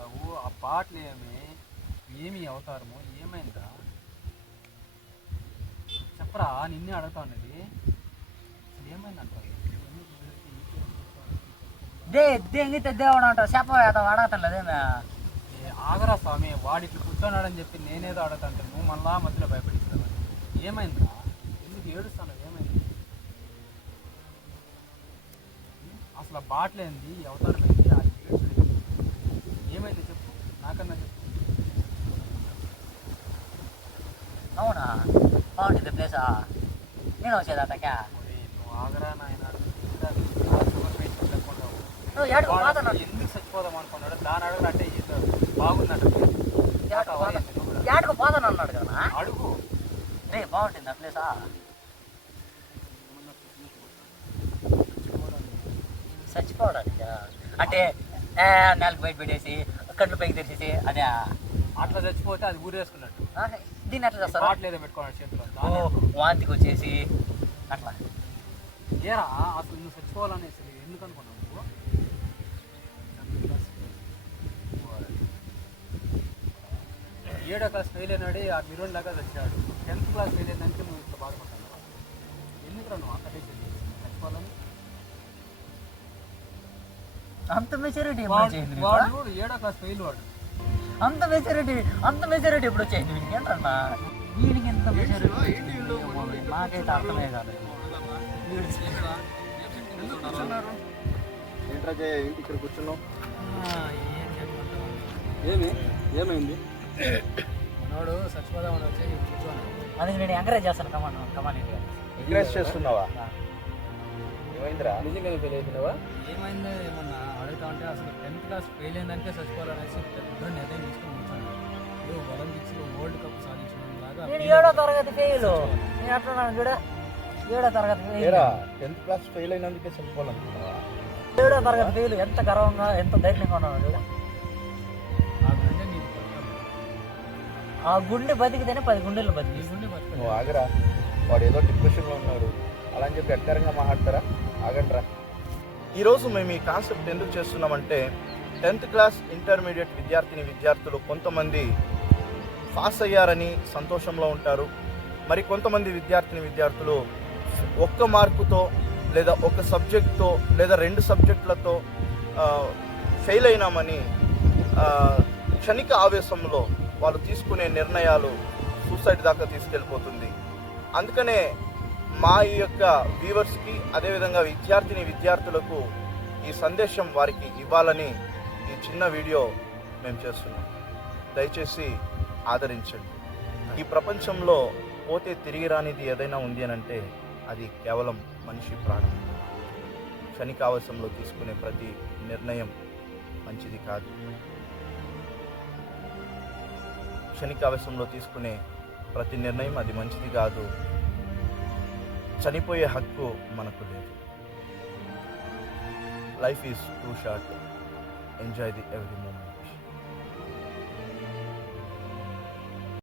మాట్లాడుతున్నావు? ఆ పాటలు ఏమి అవతారము ఏమైందా చెప్పరా? నిన్నే అడుగుతా ఉన్నది. ఏమైందంటావు? దెంగితే దేవుడు అంటావు చెప్పవేదా అడగటలేదేమే. ఆగరా స్వామి, వాడు ఇట్లా కూర్చోన్నాడని చెప్పి నేనేదో అడగతాంటే నువ్వు మళ్ళా మధ్యలో భయపడిస్తావు. ఏమైందిరా? ఎందుకు ఏడుస్తాను? ఏమైంది అసలు? ఆ బాటలు ఏంది? అవతారం ఏంది? ఏమైంది చెప్పు, నాకన్నా చెప్పు. అవునా బాగుంటుంది ప్లేసా? నేను వచ్చేదటకా? నువ్వు ఆగరా నాయన. ఎందుకు చచ్చిపోదాం అనుకున్నాడు? దాని అడుగు అంటే బాగుందంట. ఏటకు పోతాను అన్నాడు కదా. అడుగు రే బాగుంటుంది ఆ ప్లేసా? చచ్చిపోవడానికి అంటే నెలకు బయట పెట్టేసి కళ్ళు పైకి తెరిచేసి అదే అట్లా చచ్చిపోతే అది ఊరేసుకున్నట్టు. దీన్ని ఎట్లా చేస్తారు? బాటలు ఏదో పెట్టుకున్నాడు చేతిలో. వాంతికి వచ్చేసి అట్లా. ఏరా అసలు నువ్వు చచ్చిపోవాలనేసి ఎందుకు అనుకున్నావు నువ్వు? 7వ క్లాస్ ఫెయిల్ అయినాడు, ఆ మిరోన్ లాగా చచ్చాడు. 10th క్లాస్ ఫెయిల్ అయిందంటే నువ్వు ఇట్లా బాధపడుతున్నావు. ఎందుకురా నువ్వు అంత చచ్చిపోవాలని? అంత మెచ్యూరిటీ వాడు 7వ క్లాస్ ఫెయిల్. వాడు అంత మెచ్యూరిటీ ఎప్పుడు వచ్చేది వీడికి? ఏంటన్నా వీడికి ఎంత మెచ్యూరిటీ? నాకైతే అర్థమే కాదు. ఏంట్రా ఏంటి ఇక్కడ కూర్చున్నావు? ఏమైంది? మనోడు చచ్చిపోదామని వచ్చి కూర్చోను. అది నేను ఎంకరేజ్ చేస్తాను. కమాన్ ఎంకరేజ్ చేస్తున్నావా? ఏమైందిరా? నిజంగా ఫెయిల్ అయిపోయినావా? ఏమైందో ఏమన్నా అడుగుతా ఉంటే అసలు 10th క్లాస్ ఫెయిల్ అయిందంటే చచ్చిపోవాలనేసి పెద్ద నిర్ణయం తీసుకొని కూర్చోను. ఒలింపిక్స్లో వరల్డ్ కప్ సాధించిన లాగా. నేను 7వ తరగతి ఫెయిల్. నేను అట్లా చూడ 7వ తరగతి ఫెయిల్. 10th క్లాస్ ఫెయిల్ అయినందుకే చచ్చిపోవాలనుకున్నావా? 7వ తరగతి ఫెయిల్. ఎంత గర్వంగా ఎంత ధైర్యంగా ఉన్నాను చూడ. ఆ గుండె బతికితేనే 10 గుండెలు బతికి. నువ్వు ఆగరా, వాడు ఏదో డిప్రెషన్లో ఉన్నాడు అలా అని చెప్పి ఎక్కరంగా మాట్లాడతారా? ఆగండ్రా. ఈరోజు మేము ఈ కాన్సెప్ట్ ఎందుకు చేస్తున్నామంటే 10th క్లాస్ ఇంటర్మీడియట్ విద్యార్థులు కొంతమంది పాస్ అయ్యారని సంతోషంలో ఉంటారు. మరి కొంతమంది విద్యార్థులు ఒక్క మార్కుతో లేదా ఒక సబ్జెక్ట్తో లేదా 2 సబ్జెక్టులతో ఫెయిల్ అయినామని క్షణిక ఆవేశంలో వాళ్ళు తీసుకునే నిర్ణయాలు సూసైడ్ దాకా తీసుకెళ్ళిపోతుంది. అందుకనే మా ఈ యొక్క వ్యూవర్స్కి అదేవిధంగా విద్యార్థులకు ఈ సందేశం వారికి ఇవ్వాలని ఈ చిన్న వీడియో మేము చేస్తున్నాం. దయచేసి ఆదరించండి. ఈ ప్రపంచంలో పోతే తిరిగి రానిది ఏదైనా ఉంది అని అంటే అది కేవలం మనిషి ప్రాణం. క్షణికావేశంలో తీసుకునే ప్రతి నిర్ణయం మంచిది కాదు. క్షణికావేశంలో తీసుకునే ప్రతి నిర్ణయం అది మంచిది కాదు. చనిపోయే హక్కు మనకు లేదు. Life is too short. Enjoy the every moment.